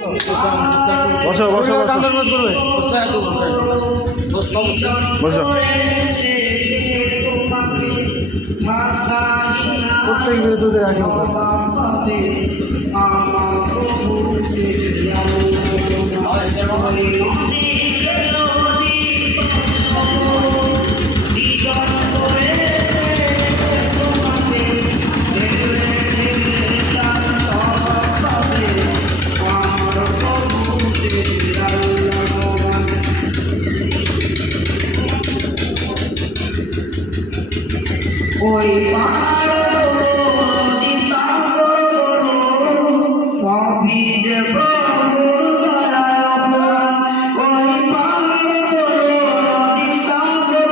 বসো বসো বসো প্রত্যেক বিরোধীদের আগে ওই পার্বতী সাগর সবই যে প্রভুর দয়া, ওই পার্বতী সাগর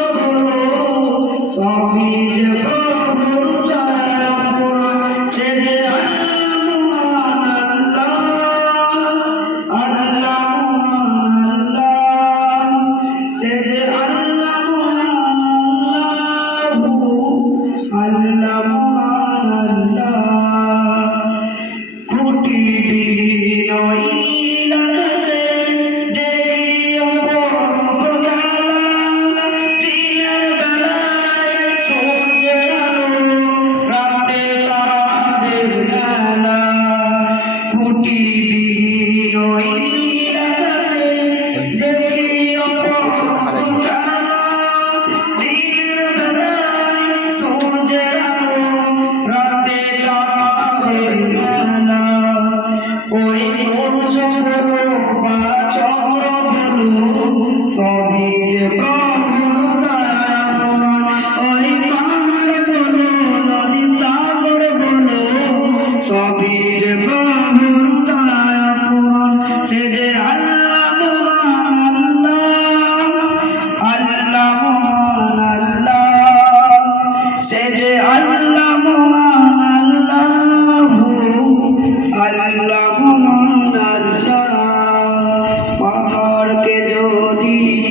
সবই যে প্রভুর দয়া, সে যে আল্লাহ আল্লাহ সে যে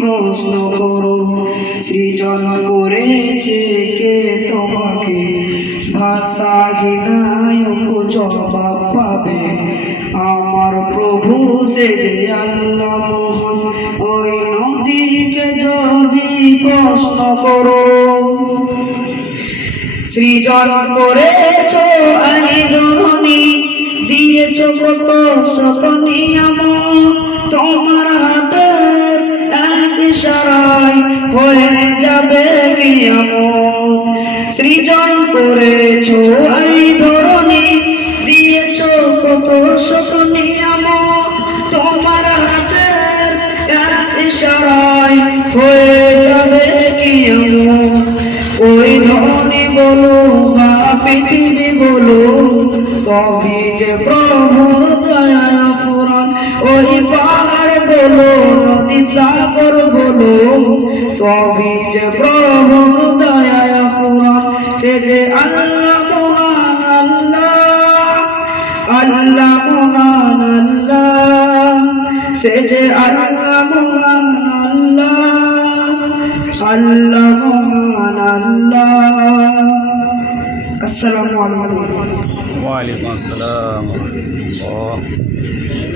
প্রশ্ন করো সৃজন করেছে কে তোমাকে, ভাষাহীনায়ক জবাব পাবে আমার প্রভু সে যে আল্লাহ মহান। ওই নদীকে যদি প্রশ্ন করো সৃজন করেছ এই ধরনী, দিয়েছ কত শত নিয়ম, তোমার হাতের এক ইশারায় হয়ে যাবে কিয়ামত। সৃজন করেছ এই ধরনী, দিয়েছ কত শত নিয়ম, তোমার হাতের এক ইশারায় হয়ে যাবে কিয়ামত। ওই ধরনী বলো বা পৃথিবী বলো সবই যে প্রভুর দয়া ফুরান। ওই পাহাড় বলো নদী সাগর বলো সবই যে প্রভুর দয়া ফুরান। সে যে আল্লাহ মহান আল্লাহ, আল্লাহ মহান আল্লাহ, সে যে আল্লাহ মহান আল্লাহ, আল্লাহ মহান আল্লাহ। আসসালামু আলাইকুম। ওয়া আলাইকুম আসসালাম।